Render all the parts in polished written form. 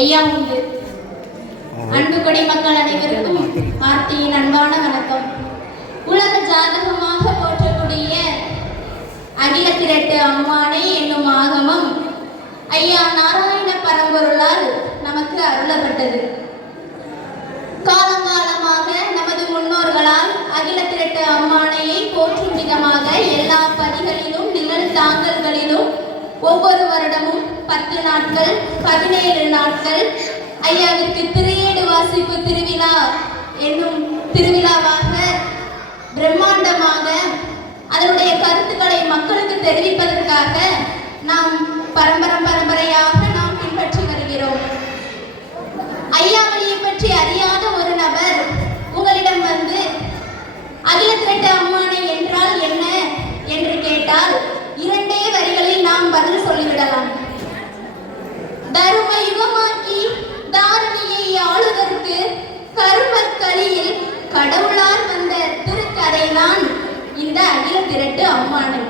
ஐயா உண்டு. அன்பு குடிமக்கள் அனைவருக்கும் வார்த்தையின் அன்பான வணக்கம். உலக ஜாதகமாக போற்றக்கூடிய அகில திரட்டு அம்மானை என்னும் ஆகமம் ஐயா நாராயண பரம்பொருளால் நமக்கு அருளப்பட்டது. காலங்காலமாக நமது முன்னோர்களால் அகில திரட்டு அம்மானையை போற்றும் விதமாக எல்லா பதிகளிலும் நிழல் தாங்கல்களிலும் ஒவ்வொரு வருடமும் 10 நாட்கள் 17 நாட்கள் ஐயாவிற்கு திரையேடு வாசிப்பு திருவிழா என்னும் திருவிழாவாக பிரம்மாண்டமாக அதனுடைய கருத்துக்களை மக்களுக்கு தெரிவிப்பதற்காக நாம் பரம்பரையாக நாம் பின்பற்றி வருகிறோம். ஐயாவளியை பற்றி அறியாத ஒரு நபர் உங்களிடம் வந்து அகில திரட்டு அம்மானை என்றால் என்ன என்று கேட்டால் 2 வரிகளில் நாம் பதில் சொல்லிவிடலாம். தரும யுகமாக்கி தாரணியை ஆளுதற்கு கருமக்கலியில் கடவுளால் வந்த திருக்கதைதான் இந்த அகில திரட்டு அம்மானை.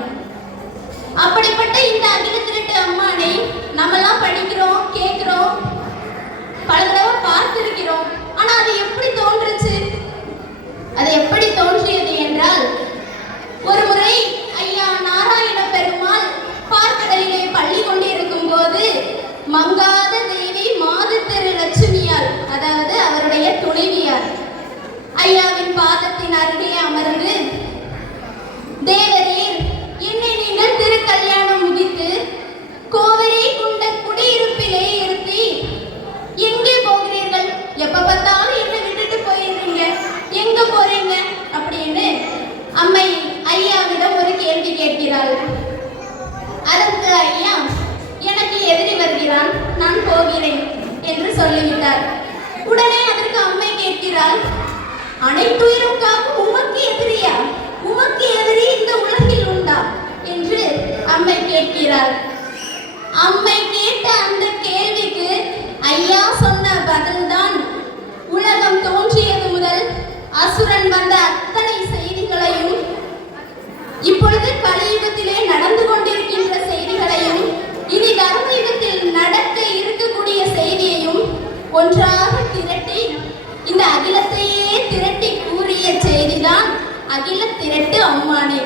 அப்படிப்பட்ட இந்த அகில திரட்டு அம்மானை நம்மெல்லாம் படிக்கிறோம், கேட்கிறோம், பல தடவை பார்த்திருக்கிறோம். ஆனா அது எப்படி தோன்றுச்சு? அது எப்படி தோன்றியது என்றால், ஒரு முறை ஐயா நாராயண பெருமாள் பார்க்கடலிலே பள்ளி கொண்டிருக்கும் போது மங்காத தேவி மாதத்திரு லட்சுமியார், அதாவது அவருடைய துணைவியார், ஐயாவின் பாதத்தின் அருகே அமர்ந்து, தேவரே, என்னை நீங்கள் திருக்கல்யாணம் முடித்து கோவிலை கொண்ட குடியிருப்பிலே இருத்தி எங்கே போகிறீர்கள்? எப்ப பார்த்தாலும் என்ன விட்டுட்டு போயிடுறீங்க, எங்க போறீங்க அப்படின்னு அம்மை ஐயாவிடம் ஒரு கேள்வி கேட்கிறாள். அதற்கு ஐயா, எனக்கு எதிரி வருகிறான், நான் போகிறேன் என்று சொல்லிவிட்டார். உடனே அதற்கு அம்மை கேட்கிறாள், அனைத்துயிரும் காக்கும் உமக்கு எதிரியா? உமக்கு எதிரி இந்த உலகில் உண்டா என்று அம்மை கேட்கிறாள். அம்மை கேட்ட அந்த கேள்விக்கு ஐயா சொன்ன பதில்தான் உலகம் தோன்றியது முதல் அசுரன் வந்த அத்தனை செய்திகளையும், இப்பொழுது கலியுகத்திலே நடந்து கொண்டிருக்கின்ற செய்திகளையும், இனி தர்மயுகத்தில் நடக்க இருக்கக்கூடிய செய்தியையும் ஒன்றாக திரட்டி இந்த அகிலத்தையே திரட்டி கூறிய செய்திதான் அகில திரட்டு அம்மானை.